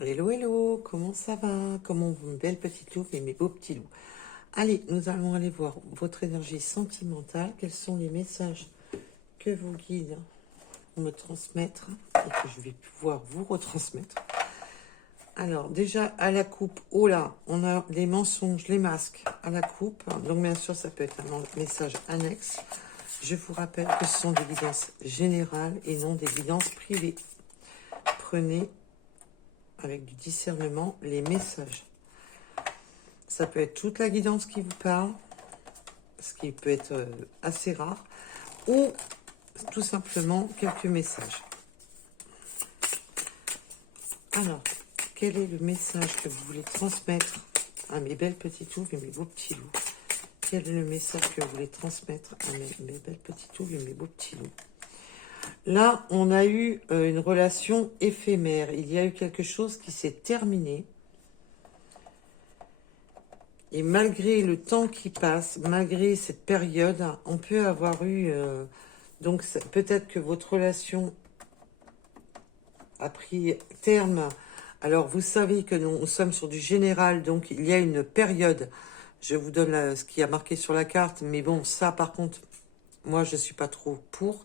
Hello, hello, comment ça va? Comment vont mes belles petites loups et mes beaux petits loups? Allez, nous allons aller voir votre énergie sentimentale. Quels sont les messages que vos guides vont me transmettre et que je vais pouvoir vous retransmettre? Alors, déjà, à la coupe, oh là, on a les mensonges, les masques à la coupe. Donc, bien sûr, ça peut être un message annexe. Je vous rappelle que ce sont des guidances générales et non des guidances privées. Prenez avec du discernement les messages. Ça peut être toute la guidance qui vous parle, ce qui peut être assez rare, ou tout simplement quelques messages. Alors, quel est le message que vous voulez transmettre à mes belles petites louves et mes beaux petits loups? Quel est le message que vous voulez transmettre à mes belles petites louves et mes beaux petits loups? Là, on a eu une relation éphémère. Il y a eu quelque chose qui s'est terminé. Et malgré le temps qui passe, malgré cette période, on peut avoir eu... donc peut-être que votre relation a pris terme. Alors vous savez que nous sommes sur du général, donc il y a une période. Je vous donne ce qui a marqué sur la carte, mais bon, ça par contre, moi je suis pas trop pour.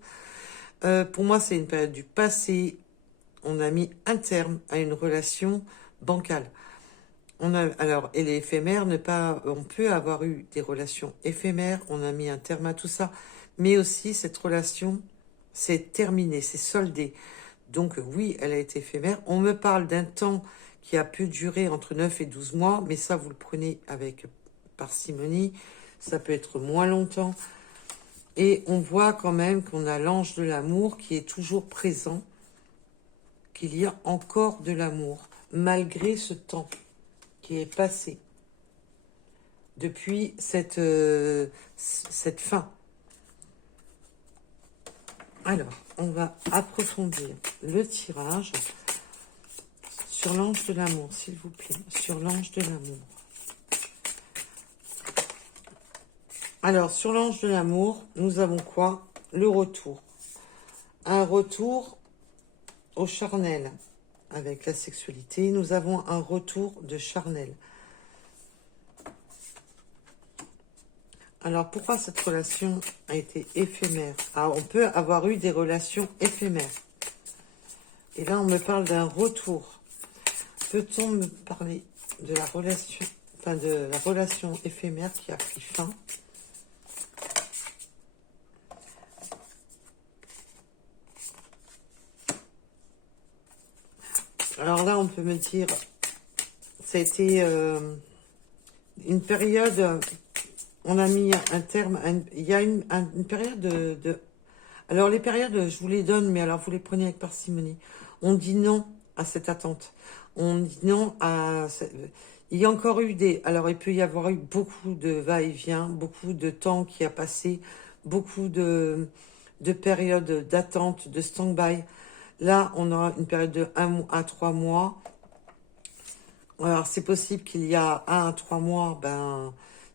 Pour moi, c'est une période du passé. On a mis un terme à une relation bancale. Alors, elle est éphémère, on peut avoir eu des relations éphémères, on a mis un terme à tout ça, mais aussi cette relation s'est terminée, c'est soldé. Donc oui, elle a été éphémère. On me parle d'un temps qui a pu durer entre 9 et 12 mois, mais ça, vous le prenez avec parcimonie, ça peut être moins longtemps. Et on voit quand même qu'on a l'ange de l'amour qui est toujours présent, qu'il y a encore de l'amour, malgré ce temps qui est passé depuis cette fin. Alors, on va approfondir le tirage sur l'ange de l'amour, s'il vous plaît, sur l'ange de l'amour. Alors, sur l'ange de l'amour, nous avons quoi? Le retour. Un retour au charnel avec la sexualité. Nous avons un retour de charnel. Alors, pourquoi cette relation a été éphémère? Alors, on peut avoir eu des relations éphémères. Et là, on me parle d'un retour. Peut-on me parler de la relation éphémère qui a pris fin? Alors là, on peut me dire, ça a été une période, on a mis un terme, il y a une période Alors les périodes, je vous les donne, mais alors vous les prenez avec parcimonie. On dit non à cette attente. On dit non à... Il y a encore eu des... Alors il peut y avoir eu beaucoup de va-et-vient, beaucoup de temps qui a passé, beaucoup de périodes d'attente, de stand-by. Là, on aura une période de 1 à 3 mois. Alors, c'est possible qu'il y a 1 à 3 mois,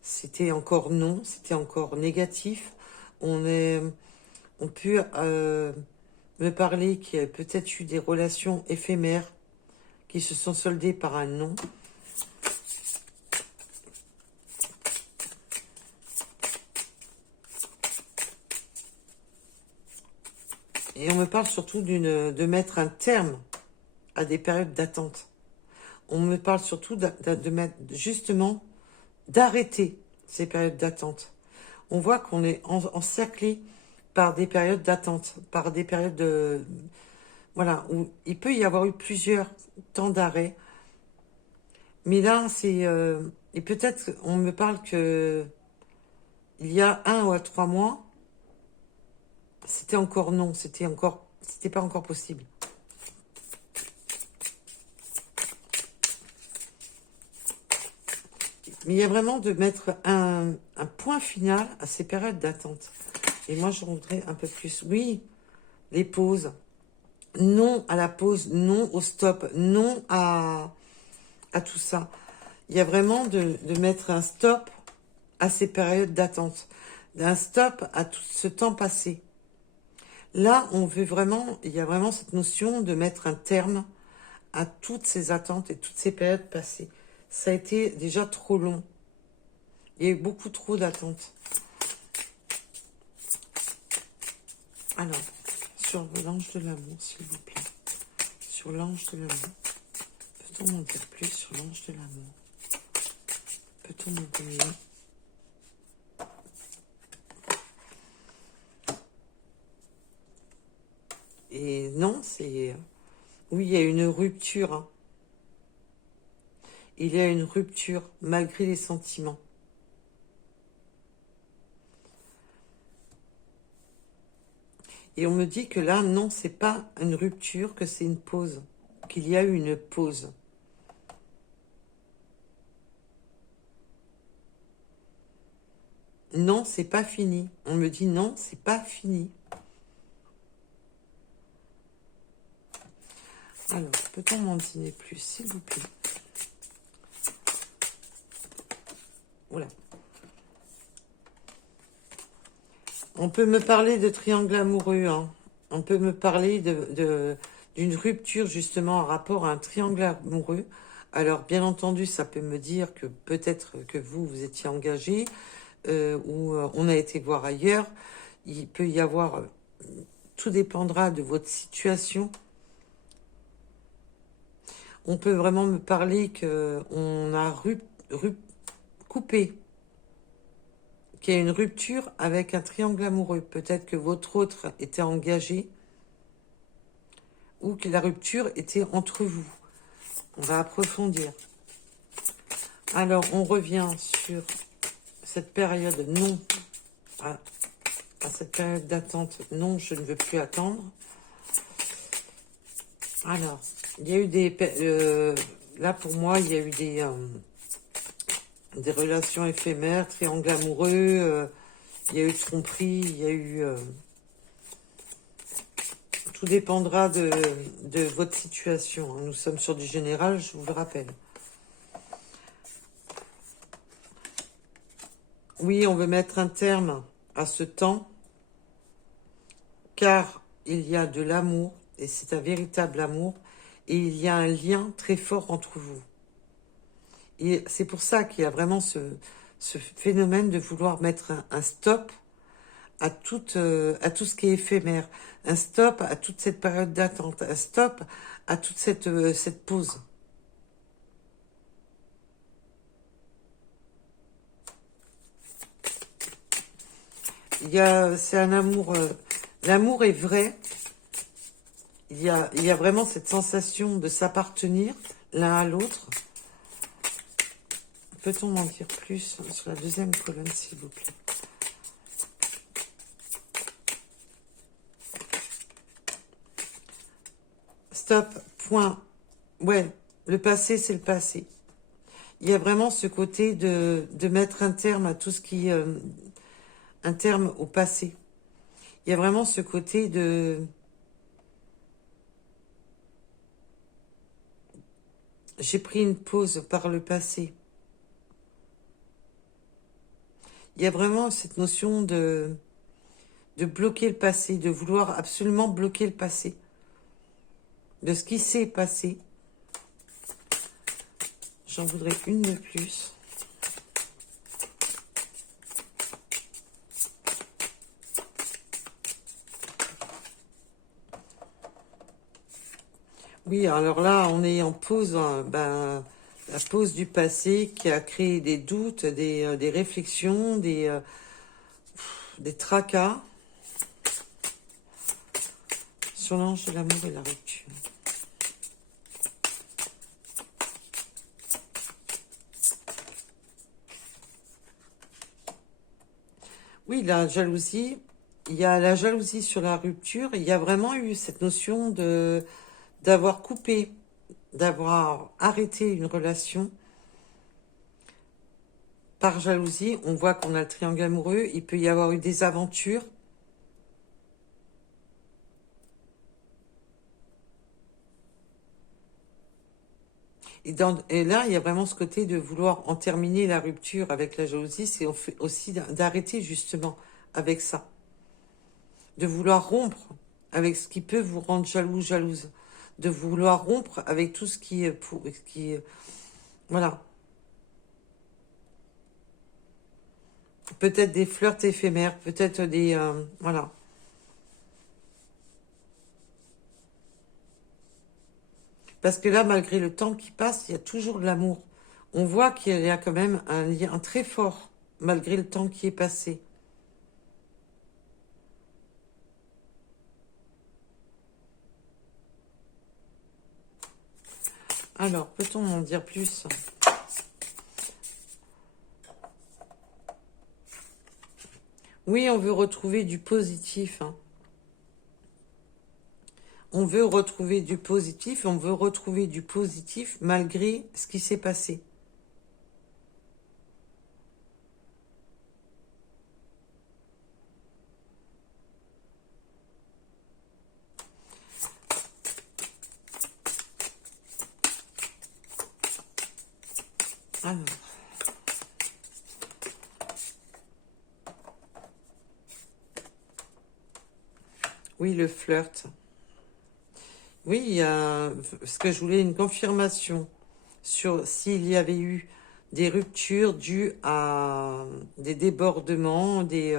c'était encore non, c'était encore négatif. On peut me parler qu'il y a peut-être eu des relations éphémères qui se sont soldées par un non. Et on me parle surtout de mettre un terme à des périodes d'attente. On me parle surtout de mettre, justement, d'arrêter ces périodes d'attente. On voit qu'on est encerclé par des périodes d'attente, par des périodes de... Voilà, où il peut y avoir eu plusieurs temps d'arrêt. Mais là, c'est... et peut-être on me parle que il y a 1 ou 3 mois, c'était encore non, c'était pas encore possible. Mais il y a vraiment de mettre un point final à ces périodes d'attente. Et moi, je voudrais un peu plus. Oui, les pauses. Non à la pause, non au stop, non à tout ça. Il y a vraiment de mettre un stop à ces périodes d'attente. Un stop à tout ce temps passé. Là, on veut vraiment, il y a vraiment cette notion de mettre un terme à toutes ces attentes et toutes ces périodes passées. Ça a été déjà trop long. Il y a eu beaucoup trop d'attentes. Alors, sur l'ange de l'amour, s'il vous plaît. Sur l'ange de l'amour. Peut-on m'en dire plus sur l'ange de l'amour? Peut-on m'en donner? Et non, c'est... Oui, il y a une rupture. Hein. Il y a une rupture, malgré les sentiments. Et on me dit que là, non, c'est pas une rupture, que c'est une pause. Qu'il y a eu une pause. Non, c'est pas fini. On me dit non, c'est pas fini. Alors, peut-on m'en dire plus, s'il vous plaît? Voilà. On peut me parler de triangle amoureux. Hein. On peut me parler d'une rupture, justement, en rapport à un triangle amoureux. Alors, bien entendu, ça peut me dire que peut-être que vous étiez engagé, ou on a été voir ailleurs. Il peut y avoir... tout dépendra de votre situation. On peut vraiment me parler qu'on a coupé, qu'il y a une rupture avec un triangle amoureux. Peut-être que votre autre était engagé ou que la rupture était entre vous. On va approfondir. Alors, on revient sur cette période non, à cette période d'attente. Non, je ne veux plus attendre. Alors, il y a eu là, pour moi, il y a eu des relations éphémères, triangle amoureux, il y a eu tromperie, il y a eu... tout dépendra de votre situation. Nous sommes sur du général, je vous le rappelle. Oui, on veut mettre un terme à ce temps, car il y a de l'amour, et c'est un véritable amour, et il y a un lien très fort entre vous. Et c'est pour ça qu'il y a vraiment ce phénomène de vouloir mettre un stop à tout ce qui est éphémère, un stop à toute cette période d'attente, un stop à toute cette pause. C'est un amour, l'amour est vrai. Il y a vraiment cette sensation de s'appartenir l'un à l'autre. Peut-on m'en dire plus sur la deuxième colonne, s'il vous plaît? Stop, point. Ouais, le passé, c'est le passé. Il y a vraiment ce côté de mettre un terme à tout ce qui... un terme au passé. Il y a vraiment ce côté de... J'ai pris une pause par le passé. Il y a vraiment cette notion de bloquer le passé, de vouloir absolument bloquer le passé. De ce qui s'est passé. J'en voudrais une de plus. Oui, alors là, on est en pause, hein, la pause du passé qui a créé des doutes, des réflexions, des tracas sur l'ange de l'amour et la rupture. Oui, la jalousie, il y a la jalousie sur la rupture, il y a vraiment eu cette notion d'avoir coupé, d'avoir arrêté une relation par jalousie. On voit qu'on a le triangle amoureux, il peut y avoir eu des aventures. Et là, il y a vraiment ce côté de vouloir en terminer la rupture avec la jalousie, c'est aussi d'arrêter justement avec ça. De vouloir rompre avec ce qui peut vous rendre jaloux, jalouse. de vouloir rompre avec tout ce voilà. Peut-être des flirts éphémères, peut-être des... voilà. Parce que là, malgré le temps qui passe, il y a toujours de l'amour. On voit qu'il y a quand même un lien très fort, malgré le temps qui est passé. Alors, peut-on en dire plus? Oui, on veut retrouver du positif. Hein. On veut retrouver du positif, on veut retrouver du positif malgré ce qui s'est passé. Alors, oui, le flirt. Oui, il y a ce que je voulais, une confirmation sur s'il y avait eu des ruptures dues à des débordements, et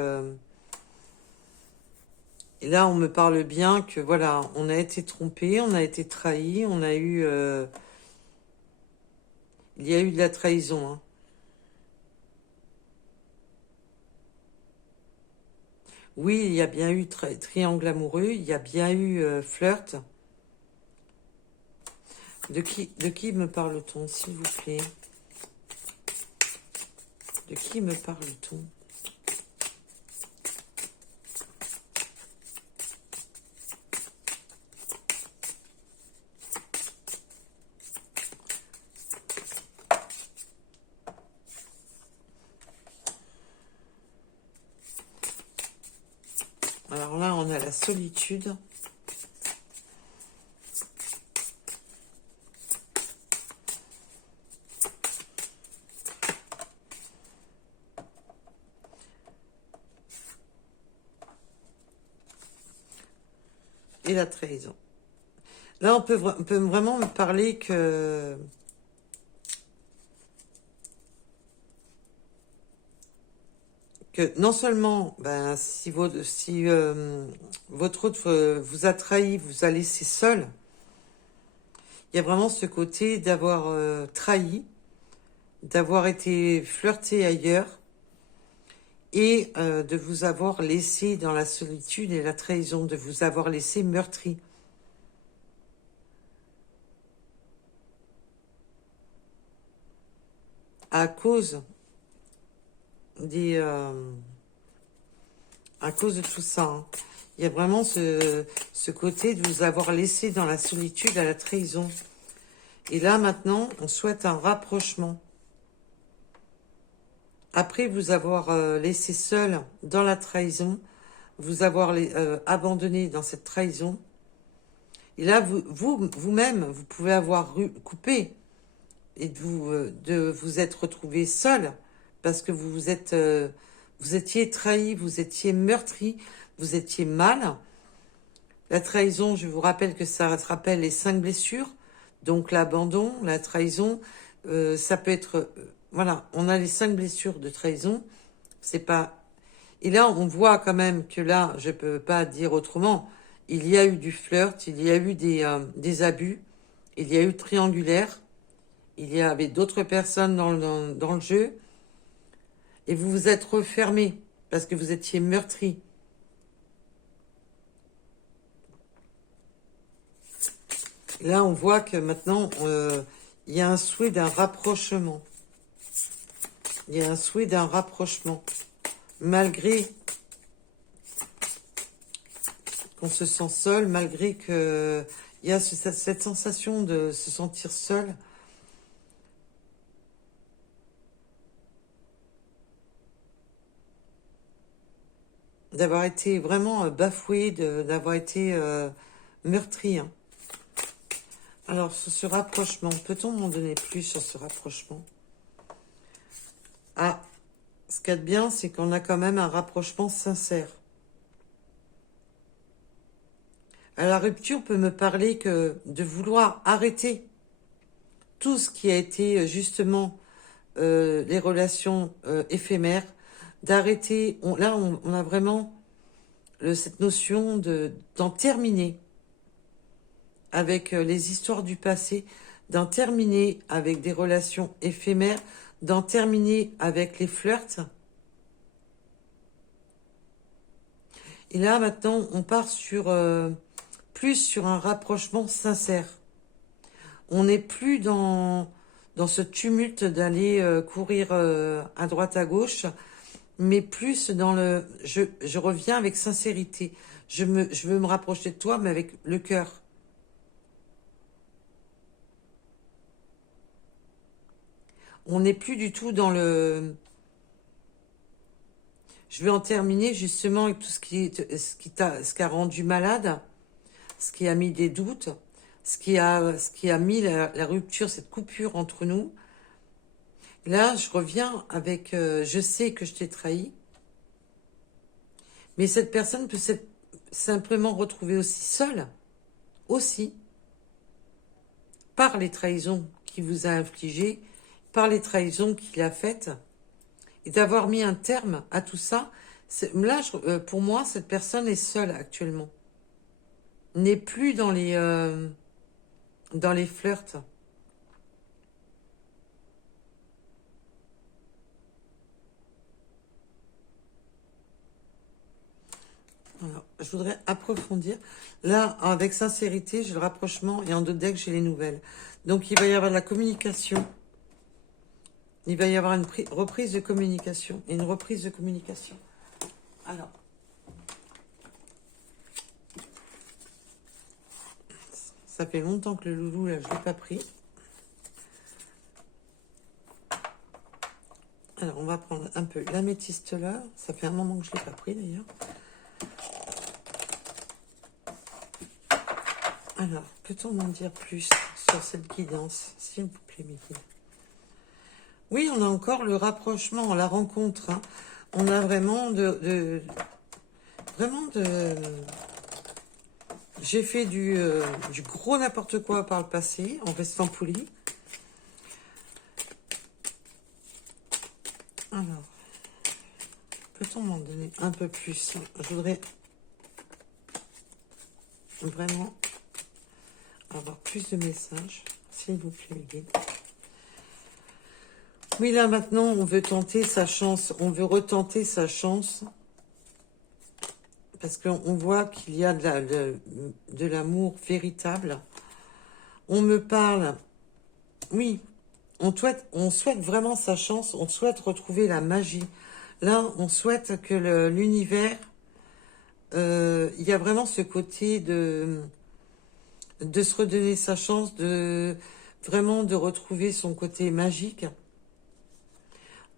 là, on me parle bien que voilà, on a été trompé, on a été trahi, on a eu, il y a eu de la trahison. Hein. Oui, il y a bien eu triangle amoureux, il y a bien eu flirt. De qui me parle-t-on, s'il vous plaît? De qui me parle-t-on? Alors là, on a la solitude. Et la trahison. Là, on peut vraiment me parler que non seulement, ben, si votre autre vous a trahi, vous a laissé seul, il y a vraiment ce côté d'avoir trahi, d'avoir été flirté ailleurs et de vous avoir laissé dans la solitude et la trahison, de vous avoir laissé meurtri. À cause des... à cause de tout ça. Hein. Il y a vraiment ce côté de vous avoir laissé dans la solitude à la trahison. Et là, maintenant, on souhaite un rapprochement. Après vous avoir laissé seul dans la trahison, vous avoir abandonné dans cette trahison, et là, vous-même, vous pouvez avoir coupé et de vous être retrouvé seul parce que vous étiez trahi, vous étiez meurtri, vous étiez mal. La trahison, je vous rappelle que ça te rappelle les 5 blessures. Donc l'abandon, la trahison, ça peut être... voilà, on a les 5 blessures de trahison. C'est pas... Et là, on voit quand même que là, je peux pas dire autrement. Il y a eu du flirt, il y a eu des abus, il y a eu triangulaire, il y avait d'autres personnes dans le jeu, et vous vous êtes refermé parce que vous étiez meurtri. Là, on voit que maintenant, il y a un souhait d'un rapprochement. Il y a un souhait d'un rapprochement. Malgré qu'on se sent seul, malgré que il y a cette sensation de se sentir seul. D'avoir été vraiment bafoué, d'avoir été meurtri. Hein. Alors, sur ce rapprochement, peut-on m'en donner plus sur ce rapprochement? Ah, ce qu'il y a de bien, c'est qu'on a quand même un rapprochement sincère. Alors, la rupture peut me parler que de vouloir arrêter tout ce qui a été justement les relations éphémères, d'arrêter. Là, on a vraiment cette notion d'en terminer avec les histoires du passé, d'en terminer avec des relations éphémères, d'en terminer avec les flirts. Et là, maintenant, on part sur plus sur un rapprochement sincère. On n'est plus dans ce tumulte d'aller courir à droite, à gauche, mais plus dans le... Je reviens avec sincérité. Je veux me rapprocher de toi, mais avec le cœur. On n'est plus du tout dans le... Je vais en terminer justement avec tout ce ce qui a rendu malade, ce qui a mis des doutes, ce qui a mis la rupture, cette coupure entre nous. Là, je reviens avec je sais que je t'ai trahi, mais cette personne peut s'être simplement retrouvée aussi seule, aussi, par les trahisons qu'il vous a infligées, par les trahisons qu'il a faites, et d'avoir mis un terme à tout ça. Là, pour moi, cette personne est seule actuellement. N'est plus dans les flirts. Alors, je voudrais approfondir. Là, avec sincérité, j'ai le rapprochement et en deux decks, j'ai les nouvelles. Donc, il va y avoir de la communication. Il va y avoir une reprise de communication et une reprise de communication. Alors, ça fait longtemps que le loulou, là, je ne l'ai pas pris. Alors, on va prendre un peu l'améthyste là. Ça fait un moment que je ne l'ai pas pris d'ailleurs. Alors, peut-on m'en dire plus sur cette guidance, s'il vous plaît, mes guides? Oui, on a encore le rapprochement, la rencontre. Hein. On a vraiment J'ai fait du gros n'importe quoi par le passé, en restant poli. Alors, peut-on m'en donner un peu plus? Je voudrais vraiment avoir plus de messages, s'il vous plaît, les guides. Oui, là, maintenant, on veut tenter sa chance. On veut retenter sa chance. Parce qu'on voit qu'il y a de l'amour véritable. On me parle... Oui, on souhaite vraiment sa chance. On souhaite retrouver la magie. Là, on souhaite que l'univers... il y a vraiment ce côté de se redonner sa chance, vraiment de retrouver son côté magique.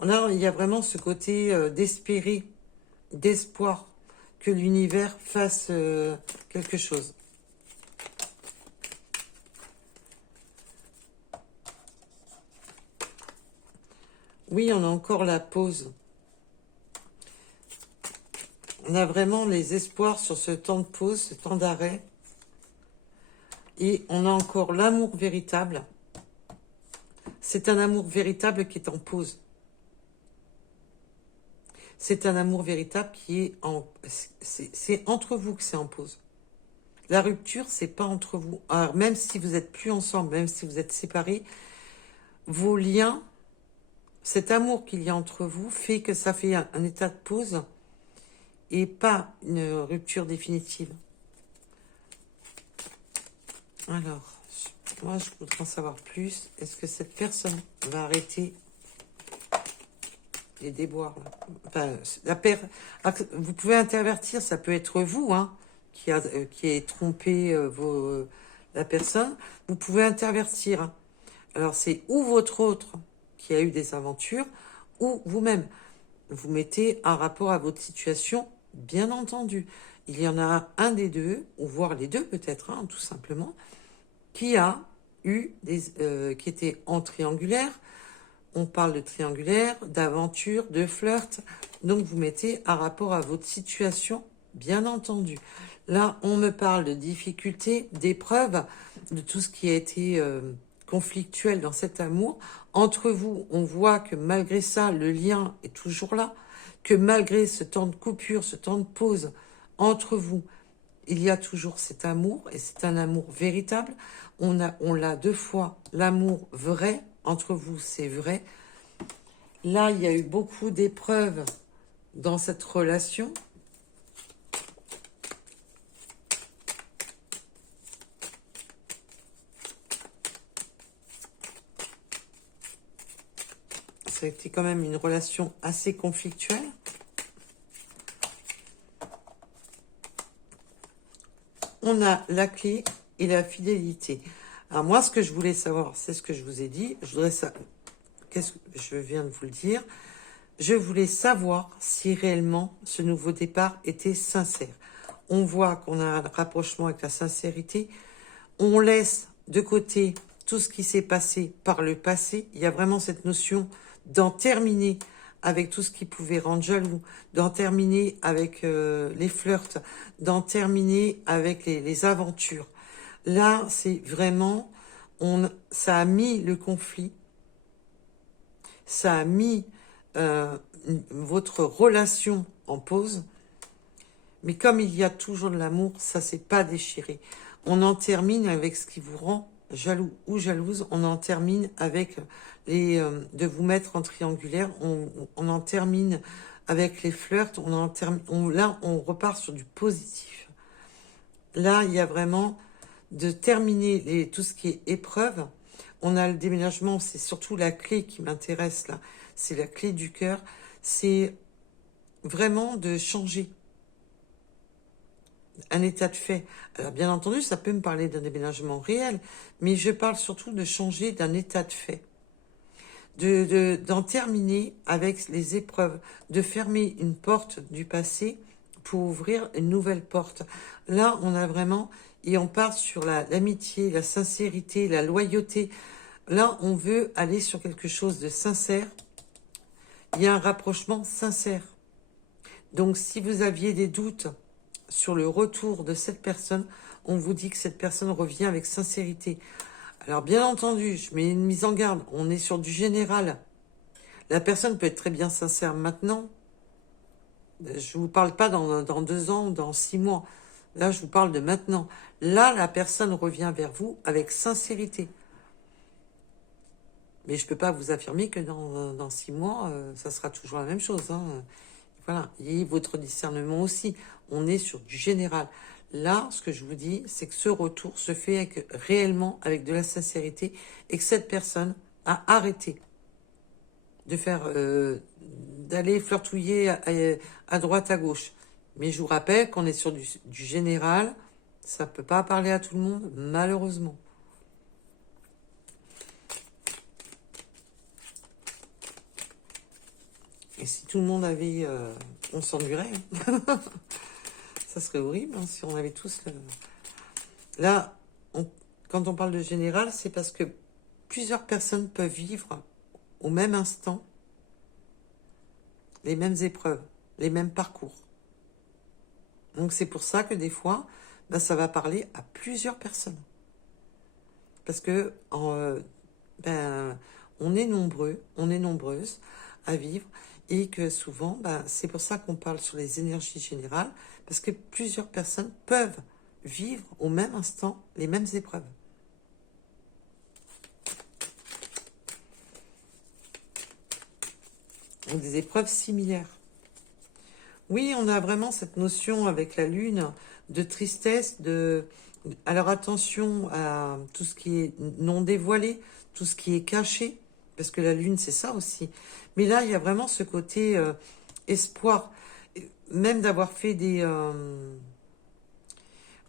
Là, il y a vraiment ce côté d'espérer, d'espoir que l'univers fasse quelque chose. Oui, on a encore la pause. On a vraiment les espoirs sur ce temps de pause, ce temps d'arrêt. Et on a encore l'amour véritable. C'est un amour véritable qui est en pause. C'est un amour véritable qui est en... C'est entre vous que c'est en pause. La rupture, c'est pas entre vous. Alors, même si vous n'êtes plus ensemble, même si vous êtes séparés, vos liens, cet amour qu'il y a entre vous fait que ça fait un état de pause et pas une rupture définitive. Alors, moi, je voudrais en savoir plus. Est-ce que cette personne va arrêter les déboires là? Enfin, vous pouvez intervertir, ça peut être vous hein, qui est trompé la personne. Vous pouvez intervertir. Hein. Alors, c'est ou votre autre qui a eu des aventures, ou vous-même. Vous mettez un rapport à votre situation, bien entendu. Il y en a un des deux, ou voire les deux peut-être, hein, tout simplement, qui a eu qui était en triangulaire. On parle de triangulaire, d'aventure, de flirt. Donc, vous mettez un rapport à votre situation, bien entendu. Là, on me parle de difficultés, d'épreuves, de tout ce qui a été conflictuel dans cet amour. Entre vous, on voit que malgré ça, le lien est toujours là, que malgré ce temps de coupure, ce temps de pause entre vous, il y a toujours cet amour, et c'est un amour véritable. On l'a deux fois, l'amour vrai, entre vous, c'est vrai. Là, il y a eu beaucoup d'épreuves dans cette relation. Ça a été quand même une relation assez conflictuelle. On a la clé et la fidélité. Alors moi, ce que je voulais savoir, c'est ce que je vous ai dit. Je voudrais ça. Qu'est-ce que je viens de vous le dire? Je voulais savoir si réellement ce nouveau départ était sincère. On voit qu'on a un rapprochement avec la sincérité. On laisse de côté tout ce qui s'est passé par le passé. Il y a vraiment cette notion d'en terminer avec tout ce qui pouvait rendre jaloux, d'en terminer avec les flirts, d'en terminer avec les aventures. Là, c'est vraiment, ça a mis le conflit, ça a mis votre relation en pause, mais comme il y a toujours de l'amour, ça s'est pas déchiré. On en termine avec ce qui vous rend jaloux ou jalouse, on en termine avec de vous mettre en triangulaire, on en termine avec les flirts, là on repart sur du positif. Là, il y a vraiment de terminer tout ce qui est épreuve. On a le déménagement, c'est surtout la clé qui m'intéresse là, c'est la clé du cœur, c'est vraiment de changer un état de fait. Alors bien entendu, ça peut me parler d'un déménagement réel, mais je parle surtout de changer d'un état de fait. D'en terminer avec les épreuves, de fermer une porte du passé pour ouvrir une nouvelle porte. Là, on a vraiment, et on part sur l'amitié, la sincérité, la loyauté. Là, on veut aller sur quelque chose de sincère. Il y a un rapprochement sincère. Donc, si vous aviez des doutes sur le retour de cette personne, on vous dit que cette personne revient avec sincérité. Alors, bien entendu, je mets une mise en garde. On est sur du général. La personne peut être très bien sincère maintenant. Je vous parle pas dans 2 ans ou dans 6 mois. Là, je vous parle de maintenant. Là, la personne revient vers vous avec sincérité. Mais je peux pas vous affirmer que dans 6 mois, ça sera toujours la même chose. Hein. Voilà. Et votre discernement aussi. On est sur du général. Là, ce que je vous dis, c'est que ce retour se fait réellement avec de la sincérité et que cette personne a arrêté de faire, d'aller flirtouiller à droite, à gauche. Mais je vous rappelle qu'on est sur du général. Ça peut pas parler à tout le monde, malheureusement. Et si tout le monde avait... on s'ennuierait. Hein. Ça serait horrible hein, si on avait tous... Là, quand on parle de général, c'est parce que plusieurs personnes peuvent vivre au même instant les mêmes épreuves, les mêmes parcours. Donc c'est pour ça que des fois, ben, ça va parler à plusieurs personnes. Parce que ben, on est nombreux, on est nombreuses à vivre et que souvent, ben, c'est pour ça qu'on parle sur les énergies générales, parce que plusieurs personnes peuvent vivre au même instant les mêmes épreuves. Donc des épreuves similaires. Oui, on a vraiment cette notion avec la lune de tristesse, alors attention à tout ce qui est non dévoilé, tout ce qui est caché, parce que la lune, c'est ça aussi. Mais là, il y a vraiment ce côté espoir, même d'avoir fait des...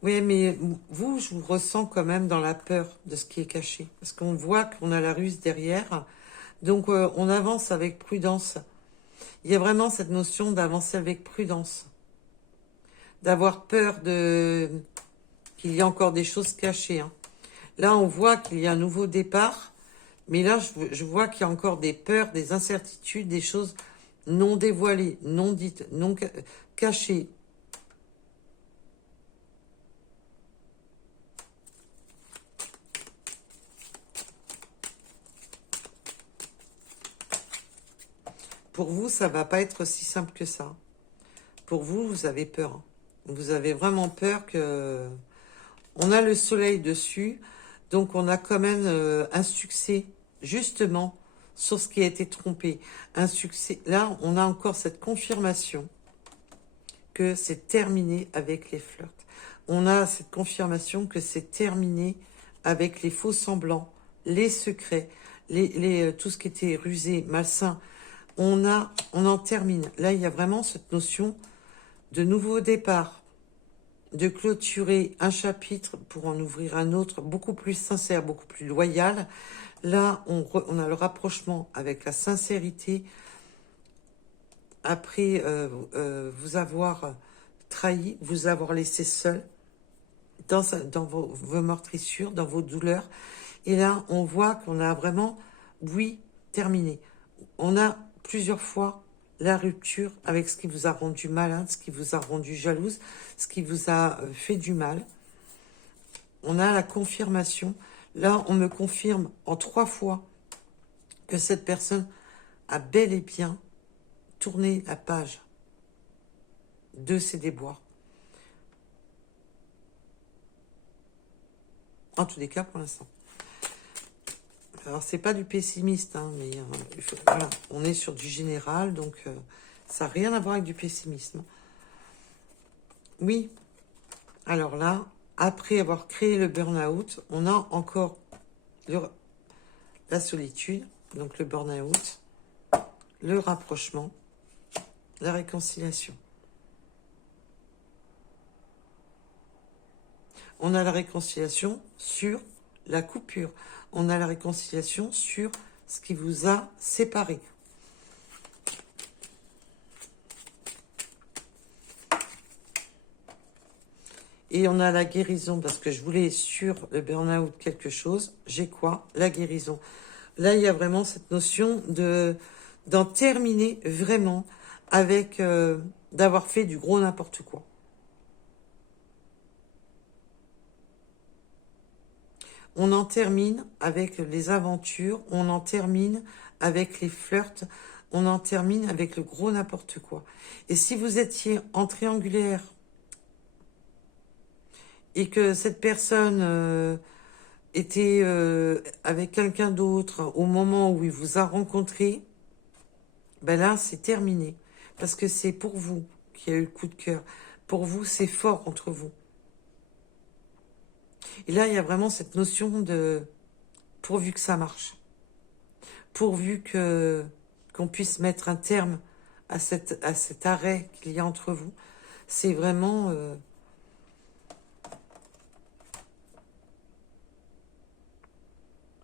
Oui, mais vous, je vous ressens quand même dans la peur de ce qui est caché, parce qu'on voit qu'on a la ruse derrière, donc on avance avec prudence. Il y a vraiment cette notion d'avancer avec prudence, d'avoir peur qu'il y a encore des choses cachées. Hein. Là, on voit qu'il y a un nouveau départ, mais là, je vois qu'il y a encore des peurs, des incertitudes, des choses non dévoilées, non dites, non cachées. pour vous, ça va pas être si simple que ça. Pour vous, vous avez peur. Hein. Vous avez vraiment peur que... On a le soleil dessus, donc on a quand même un succès, justement, sur ce qui a été trompé. Un succès. Là, on a encore cette confirmation que c'est terminé avec les flirts. On a cette confirmation que c'est terminé avec les faux semblants, les secrets, tout ce qui était rusé, malsain. On en termine. Là, il y a vraiment cette notion de nouveau départ, de clôturer un chapitre pour en ouvrir un autre, beaucoup plus sincère, beaucoup plus loyal. Là, on a le rapprochement avec la sincérité, après vous avoir trahi, vous avoir laissé seul dans vos meurtrissures, dans vos douleurs. Et là, on voit qu'on a vraiment, oui, terminé. On a plusieurs fois la rupture avec ce qui vous a rendu malade, ce qui vous a rendu jalouse, ce qui vous a fait du mal. On a la confirmation. Là, on me confirme en 3 fois que cette personne a bel et bien tourné la page de ses déboires. En tous les cas, pour l'instant. Alors, c'est pas du pessimiste, hein, mais voilà, on est sur du général, donc ça n'a rien à voir avec du pessimisme. Oui. Alors là, après avoir créé le burn-out, on a encore la solitude, donc le burn-out, le rapprochement, la réconciliation. On a la réconciliation sur la coupure. On a la réconciliation sur ce qui vous a séparé. Et on a la guérison, parce que je voulais sur le burn-out quelque chose. J'ai quoi? La guérison. Là, il y a vraiment cette notion d'en terminer vraiment avec d'avoir fait du gros n'importe quoi. On en termine avec les aventures, on en termine avec les flirts, on en termine avec le gros n'importe quoi. Et si vous étiez en triangulaire et que cette personne était avec quelqu'un d'autre au moment où il vous a rencontré, ben là, c'est terminé. Parce que c'est pour vous qu'il y a eu le coup de cœur. Pour vous, c'est fort entre vous. Et là, il y a vraiment cette notion de pourvu que ça marche. Pourvu qu'on puisse mettre un terme à cet arrêt qu'il y a entre vous. C'est vraiment...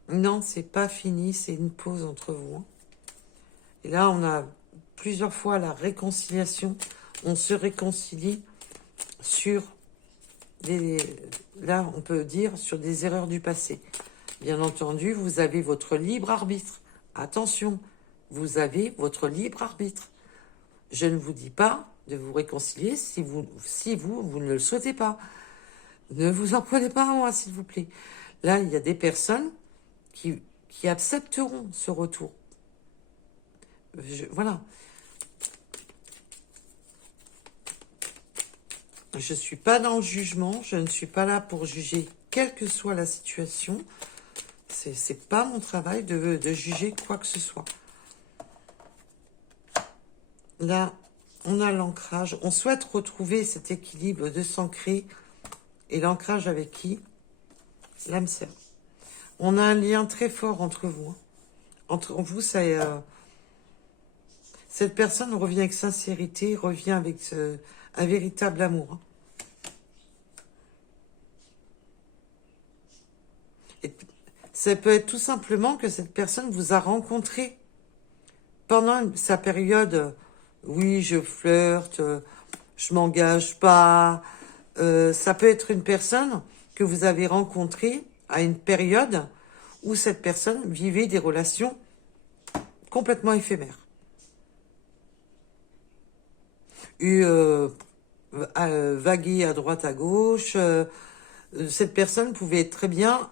Non, c'est pas fini, c'est une pause entre vous. Et là, on a plusieurs fois la réconciliation. On se réconcilie sur là, on peut dire sur des erreurs du passé. Bien entendu, vous avez votre libre arbitre. Attention, vous avez votre libre arbitre. Je ne vous dis pas de vous réconcilier si vous ne le souhaitez pas. Ne vous en prenez pas à moi, s'il vous plaît. Là, il y a des personnes qui accepteront ce retour. Voilà. Je ne suis pas dans le jugement, je ne suis pas là pour juger, quelle que soit la situation. C'est pas mon travail de juger quoi que ce soit. Là, on a l'ancrage. On souhaite retrouver cet équilibre de s'ancrer. Et l'ancrage avec qui? L'âme sœur. On a un lien très fort entre vous. Hein. Entre vous, ça cette personne revient avec sincérité, revient avec un véritable amour. Hein. Et ça peut être tout simplement que cette personne vous a rencontré pendant sa période. Oui, je flirte, je m'engage pas. Ça peut être une personne que vous avez rencontrée à une période où cette personne vivait des relations complètement éphémères. Vaguer à droite à gauche. Cette personne pouvait très bien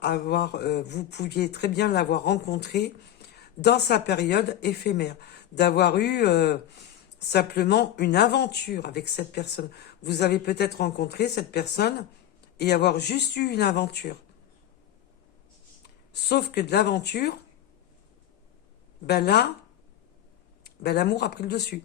vous pouviez très bien l'avoir rencontrée dans sa période éphémère, d'avoir eu simplement une aventure avec cette personne. Vous avez peut-être rencontré cette personne et avoir juste eu une aventure. Sauf que de l'aventure, ben là, ben l'amour a pris le dessus.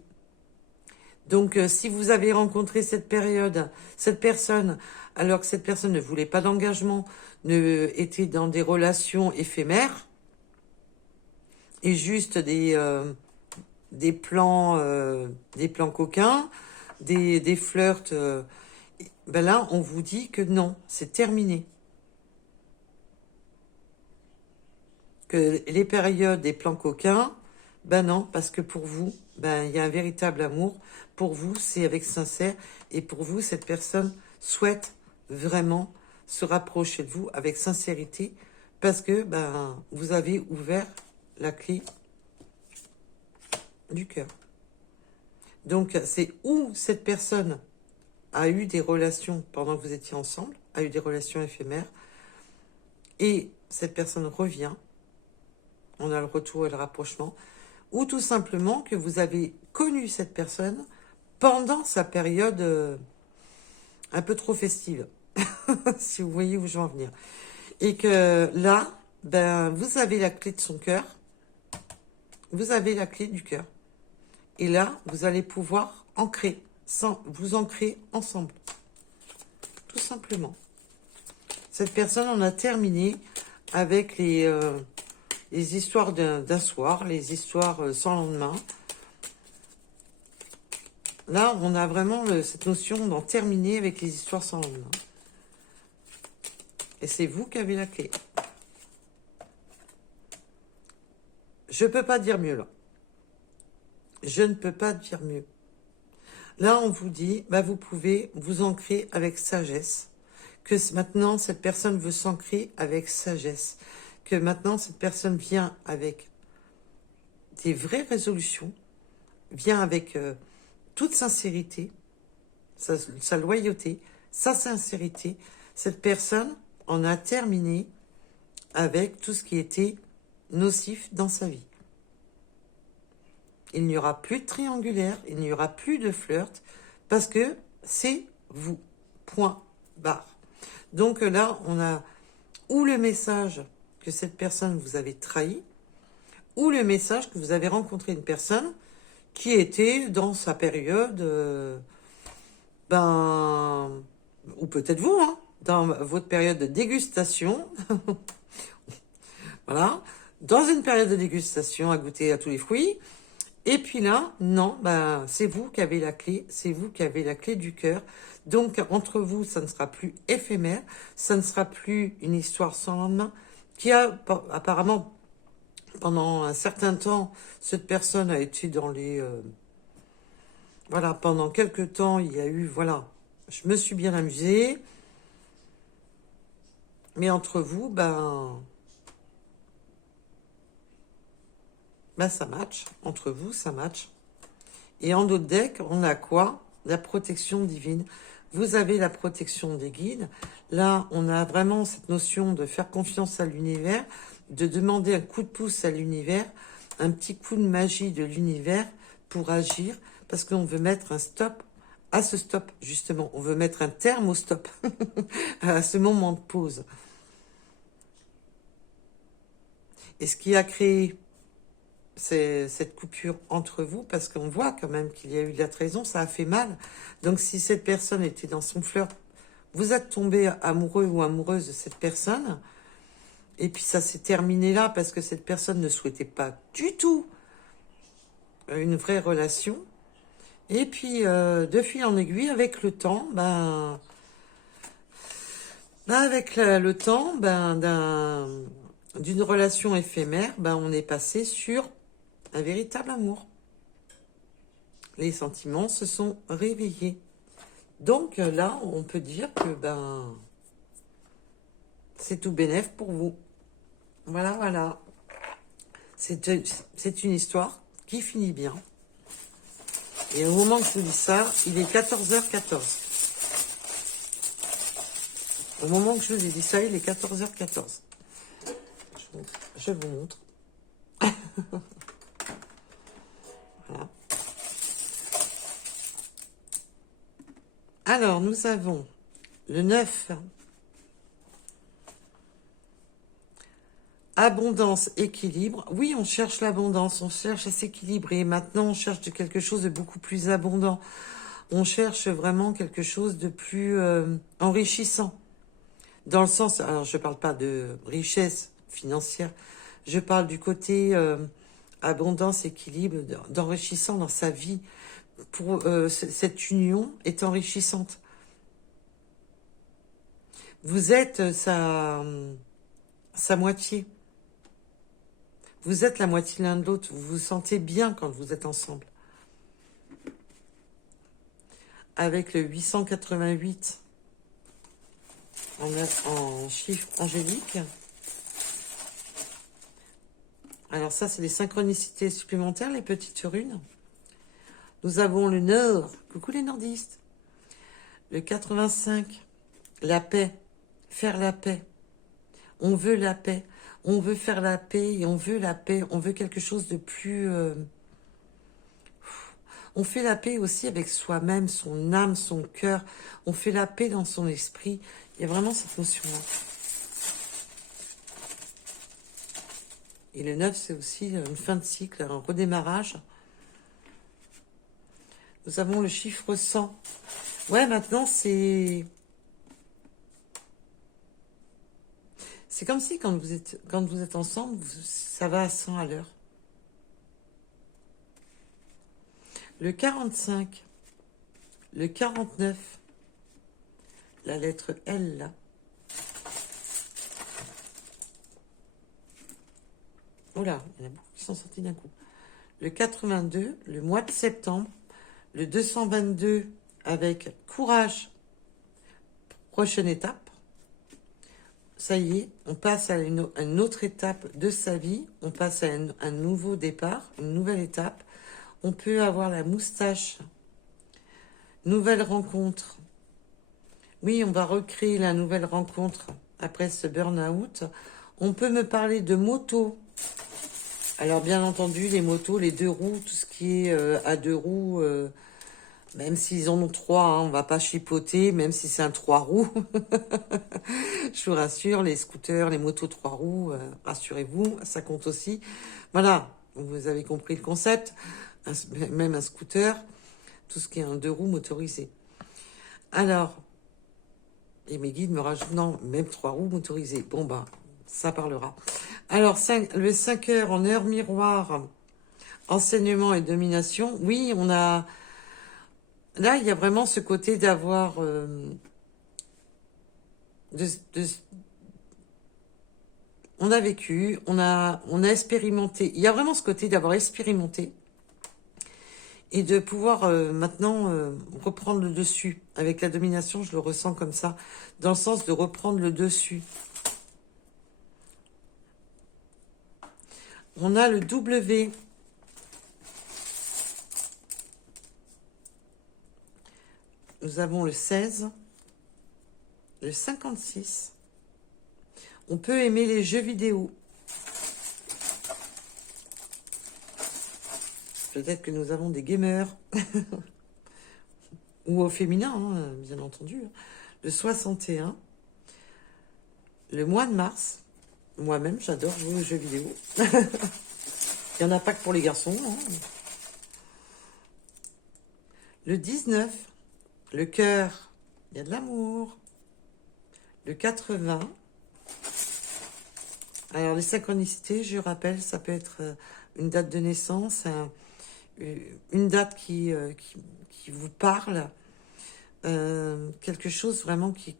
Donc, si vous avez rencontré cette personne, alors que cette personne ne voulait pas d'engagement, était dans des relations éphémères, et juste des plans coquins, des flirts, ben là, on vous dit que non, c'est terminé. Que les périodes des plans coquins, ben non, parce que pour vous, ben il y a un véritable amour. Pour vous, c'est avec sincère. Et pour vous, cette personne souhaite vraiment se rapprocher de vous avec sincérité parce que ben vous avez ouvert la clé du cœur. Donc, c'est où cette personne a eu des relations pendant que vous étiez ensemble, a eu des relations éphémères, et cette personne revient. On a le retour et le rapprochement. Ou tout simplement que vous avez connu cette personne pendant sa période un peu trop festive, si vous voyez où je veux en venir. Et que là, ben, vous avez la clé de son cœur, vous avez la clé du cœur. Et là, vous allez pouvoir vous ancrer ensemble. Tout simplement. Cette personne en a terminé avec les histoires d'un soir, les histoires sans lendemain. Là, on a vraiment cette notion d'en terminer avec les histoires sans lendemain. Et c'est vous qui avez la clé. Je ne peux pas dire mieux là. Je ne peux pas dire mieux. Là, on vous dit, bah, vous pouvez vous ancrer avec sagesse. Que maintenant, cette personne veut s'ancrer avec sagesse. Que maintenant, cette personne vient avec des vraies résolutions, vient avec toute sincérité, sa loyauté, sa sincérité. Cette personne en a terminé avec tout ce qui était nocif dans sa vie. Il n'y aura plus de triangulaire, il n'y aura plus de flirt, parce que c'est vous. Point barre. Donc là, on a ou le message que cette personne vous avait trahi, ou le message que vous avez rencontré une personne qui était dans sa période, ou peut-être vous, hein, dans votre période de dégustation, voilà, dans une période de dégustation à goûter à tous les fruits. Et puis là, non, ben, c'est vous qui avez la clé, c'est vous qui avez la clé du cœur. Donc, entre vous, ça ne sera plus éphémère, ça ne sera plus une histoire sans lendemain, qui a, apparemment, pendant un certain temps, cette personne a été dans les... voilà, pendant quelques temps, il y a eu, voilà, je me suis bien amusée. Mais entre vous, ben ça match. Entre vous, ça match. Et en d'autres decks, on a quoi? La protection divine. Vous avez la protection des guides. Là, on a vraiment cette notion de faire confiance à l'univers, de demander un coup de pouce à l'univers, un petit coup de magie de l'univers pour agir, parce qu'on veut mettre un stop à ce stop, justement. On veut mettre un terme au stop, à ce moment de pause. Et ce qui a créé cette coupure entre vous, parce qu'on voit quand même qu'il y a eu de la trahison, ça a fait mal. Donc si cette personne était dans son flirt, vous êtes tombé amoureux ou amoureuse de cette personne, et puis ça s'est terminé là parce que cette personne ne souhaitait pas du tout une vraie relation. Et puis de fil en aiguille, avec le temps, avec le temps, d'une relation éphémère, on est passé sur un véritable amour. Les sentiments se sont réveillés. Donc là, on peut dire que c'est tout bénef pour vous. Voilà, voilà. C'est une histoire qui finit bien. Et au moment que je vous dis ça, il est 14h14. Au moment que je vous ai dit ça, il est 14h14. Je vous montre. Voilà. Alors, nous avons le 9. Abondance, équilibre. Oui, on cherche l'abondance, on cherche à s'équilibrer. Maintenant, on cherche quelque chose de beaucoup plus abondant. On cherche vraiment quelque chose de plus enrichissant. Dans le sens, alors je ne parle pas de richesse financière, je parle du côté abondance, équilibre, d'enrichissant dans sa vie. Pour cette union est enrichissante. Vous êtes sa moitié. Vous êtes la moitié l'un de l'autre. Vous vous sentez bien quand vous êtes ensemble. Avec le 888 en chiffre angélique. Alors ça, c'est les synchronicités supplémentaires, les petites runes. Nous avons le Nord. Coucou les nordistes. Le 85. La paix. Faire la paix. On veut la paix. On veut faire la paix et on veut la paix. On veut quelque chose de plus... On fait la paix aussi avec soi-même, son âme, son cœur. On fait la paix dans son esprit. Il y a vraiment cette notion-là. Et le 9, c'est aussi une fin de cycle, un redémarrage. Nous avons le chiffre 100. Ouais, maintenant, c'est... C'est comme si quand vous êtes ensemble, ça va à 100 à l'heure. Le 45, le 49, la lettre L là. Oh là, il y en a beaucoup qui sont sortis d'un coup. Le 82, le mois de septembre, le 222 avec courage, prochaine étape. Ça y est, on passe à une autre étape de sa vie, on passe à un nouveau départ, une nouvelle étape. On peut avoir la moustache, nouvelle rencontre. Oui, on va recréer la nouvelle rencontre après ce burn-out. On peut me parler de moto. Alors bien entendu, les motos, les 2 roues, tout ce qui est à 2 roues, même s'ils en ont 3, hein, on va pas chipoter, même si c'est un 3 roues. Je vous rassure, les scooters, les motos 3 roues, rassurez-vous, ça compte aussi. Voilà, vous avez compris le concept. Même un scooter, tout ce qui est un 2 roues motorisé. Alors, et mes guides me rajoutent, non, même 3 roues motorisées. Bon, bah, ça parlera. Alors, le 5 heures en heure miroir, enseignement et domination. Oui, on a... Là, il y a vraiment ce côté d'avoir... On a vécu, on a expérimenté. Il y a vraiment ce côté d'avoir expérimenté et de pouvoir maintenant reprendre le dessus. Avec la domination, je le ressens comme ça, dans le sens de reprendre le dessus. On a le W. Nous avons le 16, le 56. On peut aimer les jeux vidéo. Peut-être que nous avons des gamers. Ou au féminin, hein, bien entendu. Le 61. Le mois de mars. Moi-même, j'adore jouer aux jeux vidéo. Il n'y en a pas que pour les garçons. Hein. Le 19. Le cœur. Il y a de l'amour. Le 80. Alors, les synchronicités, je rappelle, ça peut être une date de naissance, une date qui vous parle, quelque chose vraiment qui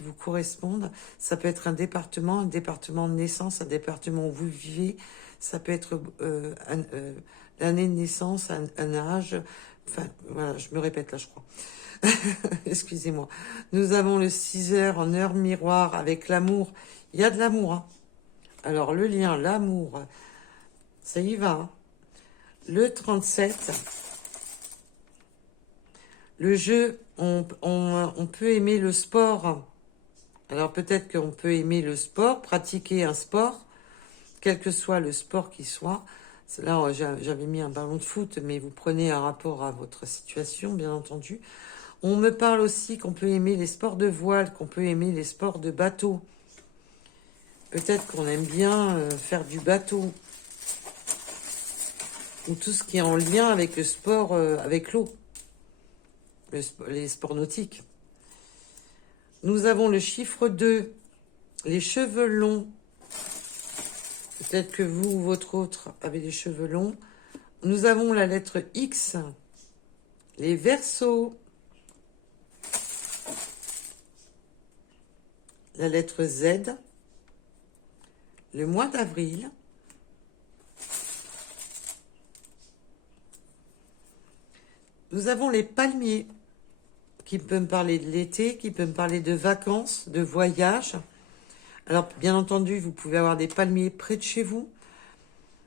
vous corresponde. Ça peut être un département de naissance, un département où vous vivez. Ça peut être l'année de naissance, un âge. Enfin, voilà, je me répète là, je crois. Excusez-moi. Nous avons le 6 heures en heure miroir avec l'amour. Il y a de l'amour, hein. Alors, le lien, l'amour, ça y va. Hein. Le 37, le jeu, on peut aimer le sport. Alors, peut-être qu'on peut aimer le sport, pratiquer un sport, quel que soit le sport qui soit. Là, j'avais mis un ballon de foot, mais vous prenez un rapport à votre situation, bien entendu. On me parle aussi qu'on peut aimer les sports de voile, qu'on peut aimer les sports de bateau. Peut-être qu'on aime bien faire du bateau. Ou tout ce qui est en lien avec le sport, avec l'eau. Les sports nautiques. Nous avons le chiffre 2, les cheveux longs. Peut-être que vous ou votre autre avez des cheveux longs. Nous avons la lettre X, les Verseaux. La lettre Z, le mois d'avril. Nous avons les palmiers, qui peuvent me parler de l'été, qui peuvent me parler de vacances, de voyages. Alors, bien entendu, vous pouvez avoir des palmiers près de chez vous,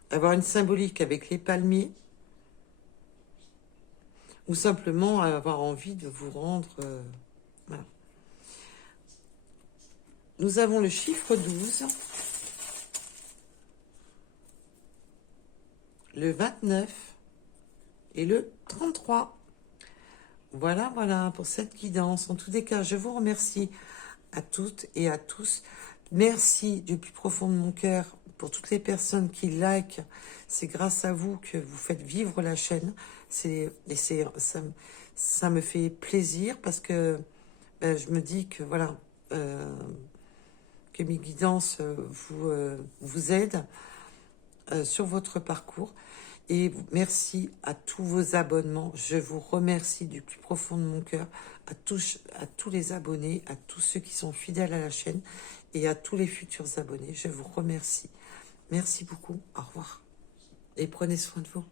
avoir une symbolique avec les palmiers, ou simplement avoir envie de vous rendre... voilà. Nous avons le chiffre 12, le 29 et le 33. Voilà, voilà, pour cette guidance. En tous les cas, je vous remercie à toutes et à tous. Merci du plus profond de mon cœur pour toutes les personnes qui likent. C'est grâce à vous que vous faites vivre la chaîne. Ça me fait plaisir parce que je me dis que voilà, que mes guidances vous aident sur votre parcours. Et merci à tous vos abonnements. Je vous remercie du plus profond de mon cœur, à tous les abonnés, à tous ceux qui sont fidèles à la chaîne et à tous les futurs abonnés. Je vous remercie. Merci beaucoup. Au revoir. Et prenez soin de vous.